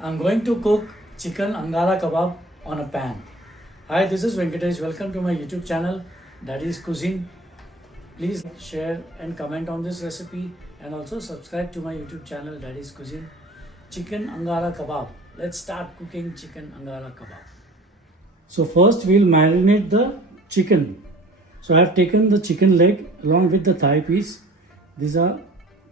I'm going to cook chicken Angara Kabab on a pan. Hi, this is Venkatesh. Welcome to my YouTube channel, Daddy's Cuisine. Please share and comment on this recipe and also subscribe to my YouTube channel, Daddy's Cuisine. Chicken Angara Kabab. Let's start cooking chicken Angara Kabab. So first we'll marinate the chicken. So I have taken the chicken leg along with the thigh piece. These are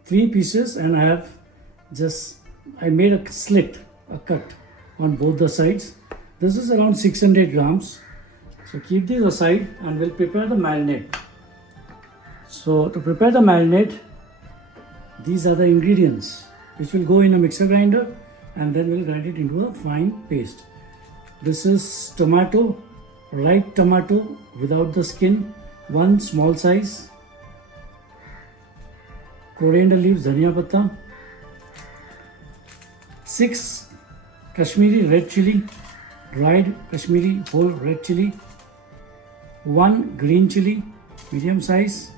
3 pieces and I made a slit, a cut on both the sides. This is around 600 grams. So keep these aside and we'll prepare the marinade. So to prepare the marinade, these are the ingredients which will go in a mixer grinder and then we'll grind it into a fine paste. This is tomato, ripe tomato without the skin, 1 small size. Coriander leaves, dhania patta. 6 Kashmiri red chili, dried Kashmiri whole red chili. 1 green chili, medium size.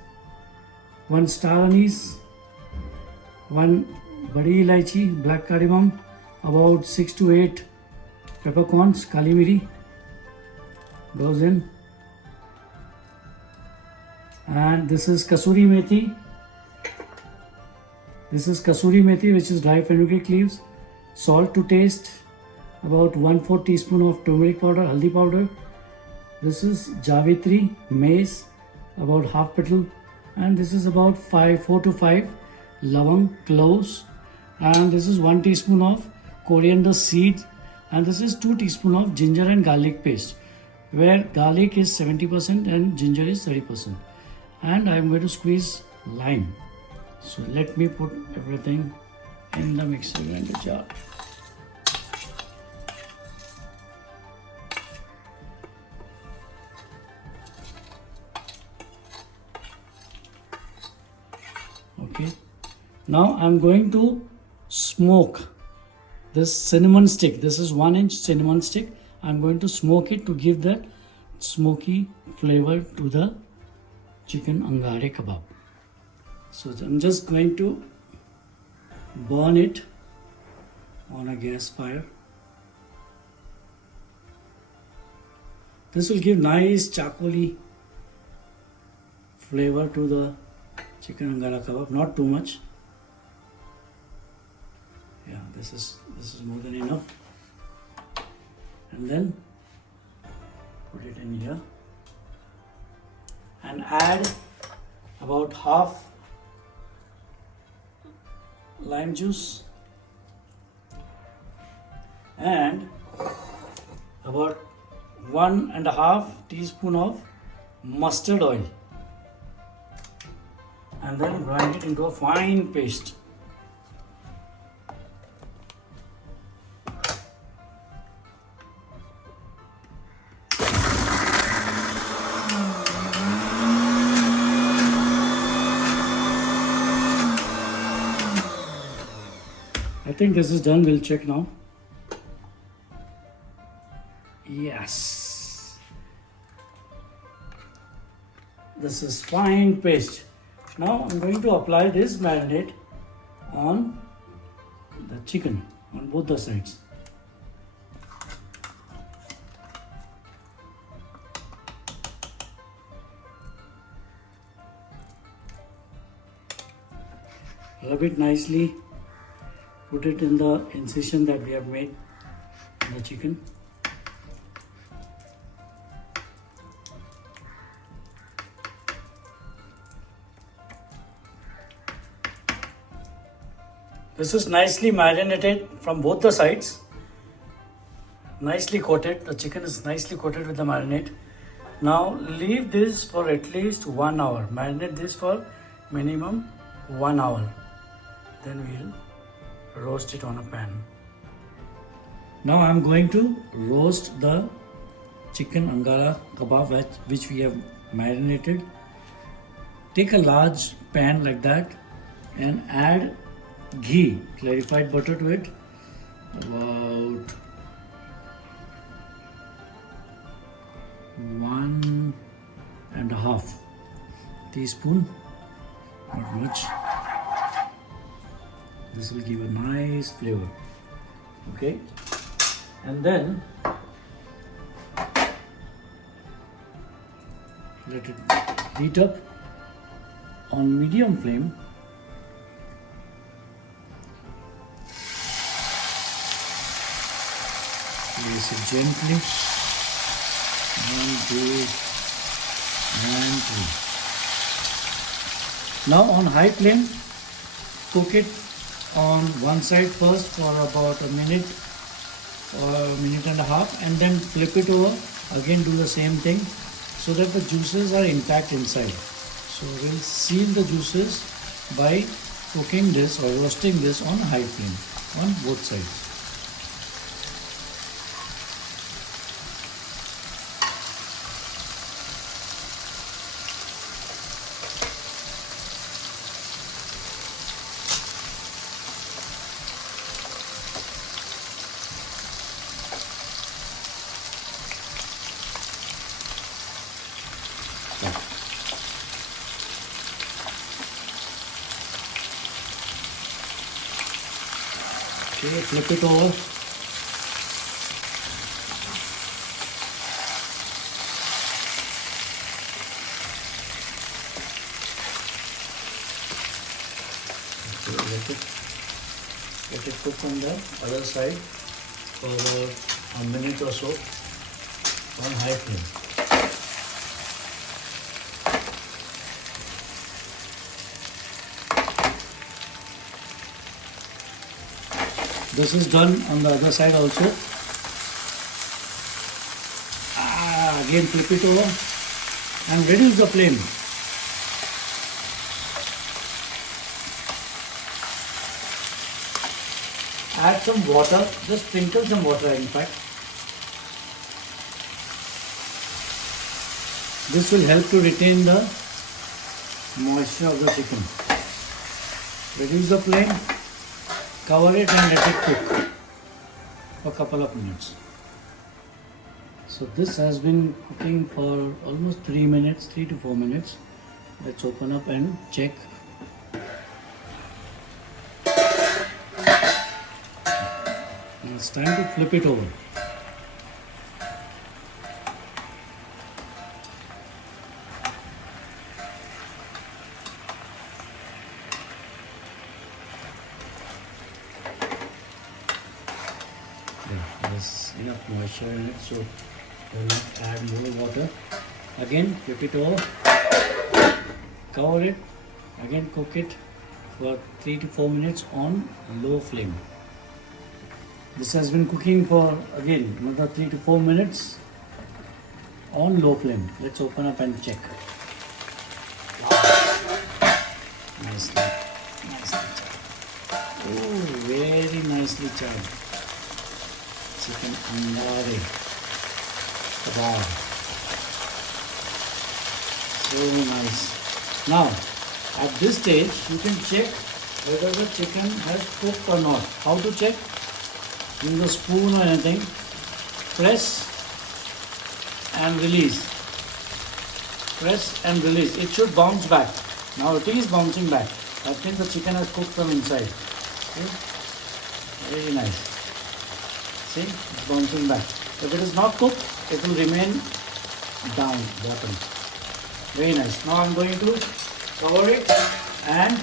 1 star anise. 1 Badi Elaichi, black cardamom. About 6 to 8 peppercorns, kali Miri goes in. And this is kasuri methi. This is kasuri methi, which is dry fenugreek leaves. Salt to taste. About 1/4 teaspoon of turmeric powder, haldi powder. This is Javitri, mace, about half petal. And this is about 4 to 5 Lawang, cloves. And this is 1 teaspoon of coriander seed. And this is 2 teaspoon of ginger and garlic paste, where garlic is 70% and ginger is 30%. And I am going to squeeze lime. So let me put everything in the mixer grinder jar. Okay. Now I am going to smoke this cinnamon stick. This is 1-inch cinnamon stick. I am going to smoke it to give that smoky flavor to the chicken Angara Kabab. So I'm just going to burn it on a gas fire. This will give nice charcoaly flavor to the chicken Angara Kabab, not too much. Yeah, this is more than enough. And then put it in here and add about half lime juice and about 1.5 teaspoon of mustard oil, and then grind it into a fine paste. I think this is done. We'll check now. Yes. This is fine paste. Now I'm going to apply this marinade on the chicken on both the sides. Rub it nicely. Put it in the incision that we have made in the chicken. This is nicely marinated from both the sides. Nicely coated. The chicken is nicely coated with the marinade. Now leave this for at least 1 hour. Marinate this for minimum 1 hour. Then we'll roast it on a pan. Now I am going to roast the chicken Angara Kabab which we have marinated. Take a large pan like that and add ghee, clarified butter to it. About 1.5 teaspoon, not much. This will give a nice flavor. Okay, and then let it heat up on medium flame. Place it gently. 1, 2, and 3. Now on high flame, cook it on one side first for about a minute or a minute and a half, and then flip it over. Again do the same thing so that the juices are intact inside. So we'll seal the juices by cooking this or roasting this on high flame on both sides. Okay, flip it over. Okay, let it cook on the other side for a minute or so on high flame. This is done on the other side also. Again flip it over and reduce the flame. Add some water, just sprinkle some water in fact. This will help to retain the moisture of the chicken. Reduce the flame. Cover it and let it cook for a couple of minutes. So this has been cooking for almost 3 minutes, 3 to 4 minutes. Let's open up and check. Now it's time to flip it over. There's enough moisture in it, so we'll not add more water. Again flip it over, cover it, again cook it for 3 to 4 minutes on low flame. This has been cooking for again another 3 to 4 minutes on low flame. Let's open up and check. Nicely charred. Oh, very nicely charred. Chicken Angara Kabab. So nice. Now, at this stage, you can check whether the chicken has cooked or not. How to check? Use a spoon or anything. Press and release. Press and release. It should bounce back. Now it is bouncing back. I think the chicken has cooked from inside. Okay? Very nice. See, it's bouncing back. If it is not cooked, it will remain down, bottom. Very nice. Now I am going to cover it and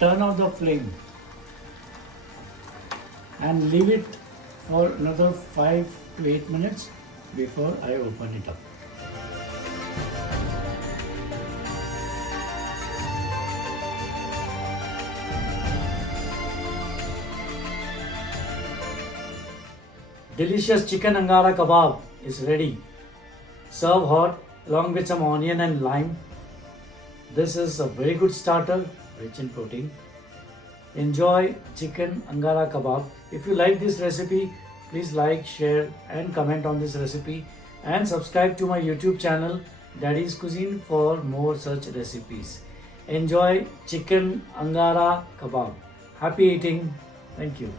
turn off the flame and leave it for another 5 to 8 minutes before I open it up. Delicious chicken Angara Kabab is ready. Serve hot along with some onion and lime. This is a very good starter, rich in protein. Enjoy chicken Angara Kabab. If you like this recipe, please like, share and comment on this recipe and subscribe to my YouTube channel Daddy's Cuisine for more such recipes. Enjoy chicken Angara Kabab. Happy eating. Thank you.